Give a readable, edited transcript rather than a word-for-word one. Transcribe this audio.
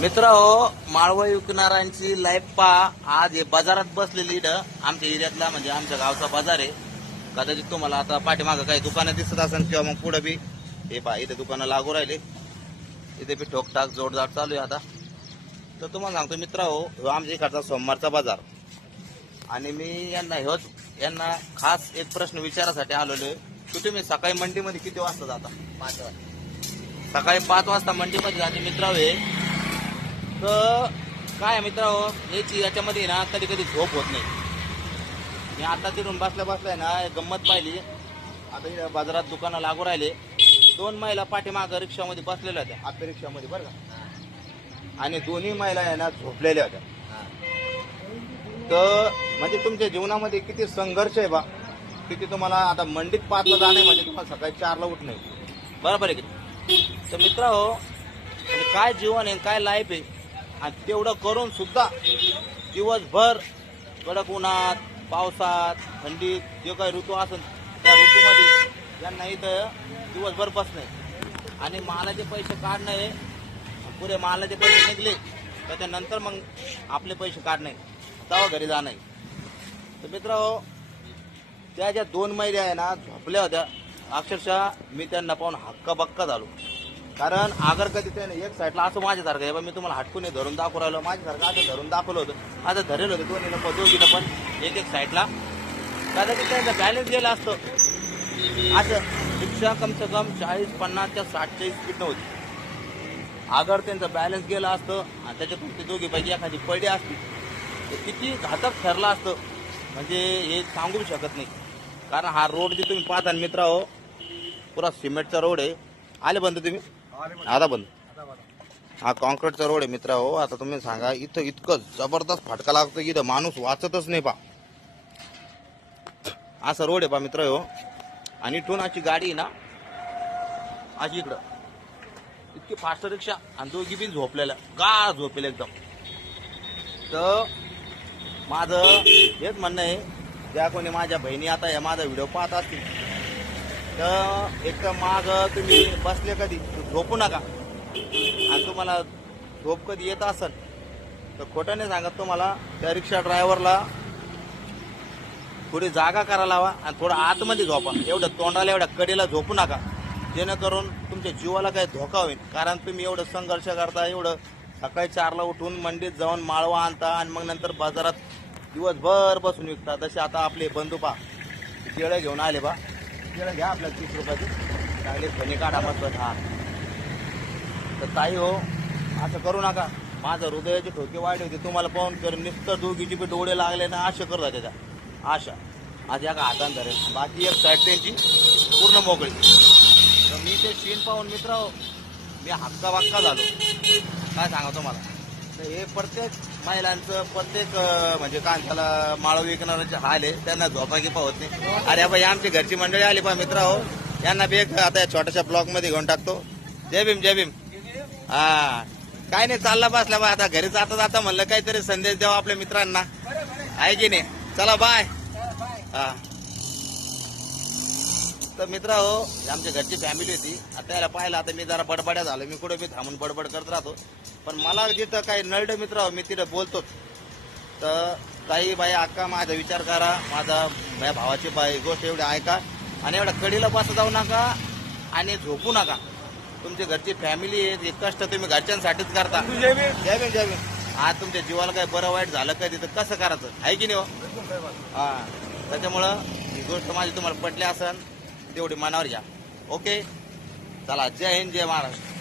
मित्र हो, माळवं विकणाऱ्यांची लाईफ पहा. आज हे बाजारात बसलेली इथं आमच्या एरियातला म्हणजे आमच्या गावचा बाजार आहे. कदाचित तुम्हाला आता पाठीमागं काही दुकानं दिसत असेल किंवा मग पुढे बी हे पहा, इथे दुकानं लागू राहिले. इथे बी ठोकठाक जोरदार चालू आहे आता. तर तुम्हाला सांगतो मित्र हो, आमच्या इकडचा सोमवारचा बाजार आणि मी यांना खास एक प्रश्न विचारासाठी आलेलो आहे की तुम्ही सकाळी मंडीमध्ये किती वाजता जाता? 5 वाजता. सकाळी 5 वाजता मंडीमध्ये जाते मित्र हे. तर काय मित्र हो, याच्यामध्ये ना कधी कधी झोप होत नाही. मी आता तिथून बसल्या ना एक गंमत पाहिली. आता इथं बाजारात दुकानं लागू राहिले. 2 महिला पाठीमागं रिक्षामध्ये बसलेल्या होत्या, आपल्या रिक्षामध्ये बरं का, आणि दोन्ही महिला आहे ना झोपलेल्या होत्या. तर म्हणजे तुमच्या जीवनामध्ये किती संघर्ष आहे बा, किती तुम्हाला आता मंडीत 5ला जाणे म्हणजे तुम्हाला सकाळी 4ला उठणे, बरोबर आहे की. तर मित्र हो, म्हणजे काय जीवन आहे, काय लाईफ आहे, आणि तेवढं करून सुद्धा दिवसभर कडक उन्हात, पावसात, थंडीत जे काही ऋतू असेल त्या ऋतूमध्ये त्यांना इथं दिवसभर बसणे आणि मालाचे पैसे काढणे. पुरे मालाचे पैसे निघले तर त्यानंतर मग आपले पैसे काढणे, तेव्हा घरी जाणे. तर मित्र हो, त्या ज्या 2 महिला आहे ना झोपल्या होत्या, अक्षरशः मी त्यांना पाहून हक्काबक्का झालो. कारण अगर कधी त्याने एक साईडला असं माझ्यासारखं आहे बा, मी तुम्हाला हटकून धरून दाखवू राहिलो, माझ्यासारखं असं धरून दाखवलं होतं, आता धरेल होतं दोघीला पण एक साईडला. कदाचित त्यांचा बॅलन्स गेला असतं. असं रिक्षा कमसे कम 40, 50 त्या 60च्या स्पीडनं होती. अगर त्यांचं बॅलन्स गेला असतं आणि त्याच्यातून ते दोघीपैकी एखादी पडली असती तर किती घातक ठरला असतं म्हणजे हे सांगू शकत नाही. कारण हा रोड जे तुम्ही पाहता मित्र हो, पुरा सिमेंटचा रोड आहे. आले बंद तुम्ही? आता बंद. हा कॉन्क्रीटचा रोड आहे मित्र हो. आता तुम्ही सांगा, इथं इतकं जबरदस्त फटका लागतो, इथं माणूस वाचतच नाही पा, असा रोड आहे पा मित्र हो. आणि इथून अशी गाडी ना अशी इकडं इतकी फास्ट रिक्षा आणि दोघी बी झोपलेल्या, का झोपेल एकदम. तर माझं हेच म्हणणं आहे, ज्या कोणी माझ्या बहिणी आता या माझा व्हिडिओ पाहत असतील तर एक तर माग तुम्ही बसले कधी झोपू नका. आणि तुम्हाला झोप कधी येत असेल तर खोटं नाही सांगत तुम्हाला, त्या रिक्षा ड्रायव्हरला थोडी जागा करायला लावा आणि थोडं आतमध्ये झोपा. एवढं तोंडाला एवढ्या कडेला झोपू नका, जेणेकरून तुमच्या जीवाला काही धोका होईल. कारण तुम्ही एवढं संघर्ष करता, एवढं सकाळी 4ला उठून मंडीत जाऊन माळवा आणता आणि मग नंतर बाजारात दिवसभर बसून विकता. तसे आता आपले बंधू पा केळं घेऊन आले बा, केळं घ्या आपल्या 30 रुपयाची, चांगले धने काढा मस्त. हा तर ताई हो, असं करू नका. माझं हृदयाचे ठोके वाढले होते तुम्हाला पाहून, करून नुसतं दोघीची बी डोळे लागले ना असे करत त्याच्या आशा. आज या का हातान धरेल, बाकी एक साईड त्यांची पूर्ण मोकळी. तर मी ते सीन पाहून मित्र हो, मी हक्काबक्का झालो. काय सांगा तुम्हाला. तर हे प्रत्येक महिलांचं, प्रत्येक म्हणजे कांशाला माळव विकणाऱ्यांचे हाल आहे. त्यांना झोपा की पाहत नाही. अरे बाई, आमची घरची मंडळी आली पहा मित्र हो, यांना बी एक आता या छोट्याशा ब्लॉग मध्ये घेऊन टाकतो. जय भीम, जय भीम. हा काय नाही, चालला बसला बा. आता घरी जाता जाता म्हणलं काहीतरी संदेश द्यावा आपल्या मित्रांना, आहे की नाही. चला बाय. हा तर मित्र हो, आमच्या घरची फॅमिली होती. आता याला पाहिलं, आता मी जरा बडबड्या झालो, मी कुठे बी थांबून बडबड करत राहतो. पण मला जिथं काही नळलं मित्र हो, मी तिथं बोलतोच. तर काही बाई अक्का माझा विचार करा, माझ्या भावाची बाई गोष्ट एवढी ऐका आणि एवढ्या कडीला बसा जाऊ नका आणि झोपू नका. तुमची घरची फॅमिली आहे, हे कष्ट तुम्ही घरच्यांसाठीच करता. जय भीम, जय भीम. आज तुमच्या जीवाला काही बरं वाईट झालं कधी तर कसं करायचं, आहे की नाही हो. हा त्याच्यामुळं ही गोष्ट माझी तुम्हाला पटली असेल तेवढी मनावर घ्या. ओके, चला. जय हिंद, जय महाराष्ट्र.